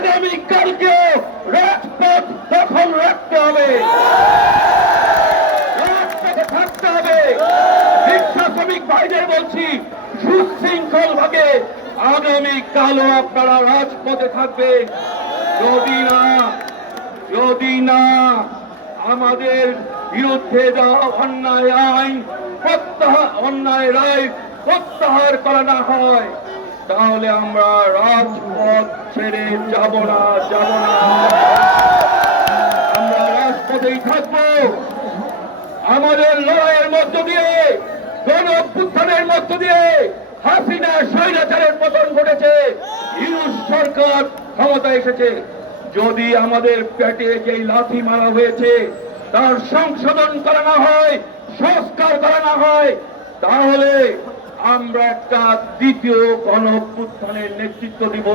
আগামীকালকেও রাজপথ দখল রাখতে হবে, রাজপথে থাকতে হবে। রিক্সা শ্রমিক ভাইদের বলছি, সুশৃঙ্খল ভাবে আগামীকালও আপনারা রাজপথে থাকবেন। যদি না আমাদের বিরুদ্ধে দেওয়া অন্যায় আইন অন্যায় রায় প্রত্যাহার করা না হয়, তাহলে আমরা রাজপথ ছেড়ে যাব না। আমরা রাজপথেই থাকবো। আমাদের লড়াইয়ের মধ্য দিয়ে, গণ অভ্যুত্থানের মধ্য দিয়ে হাসিনা স্বৈরাচারের পতন ঘটেছে, ইউনূস সরকার ক্ষমতা এসেছে। যদি আমাদের পেটে যেই লাথি মারা হয়েছে তার সংশোধন করা না হয়, সংস্কার করা না হয়, তাহলে আমরা একটা দ্বিতীয় গণ অভ্যুত্থানের নেতৃত্ব দিব।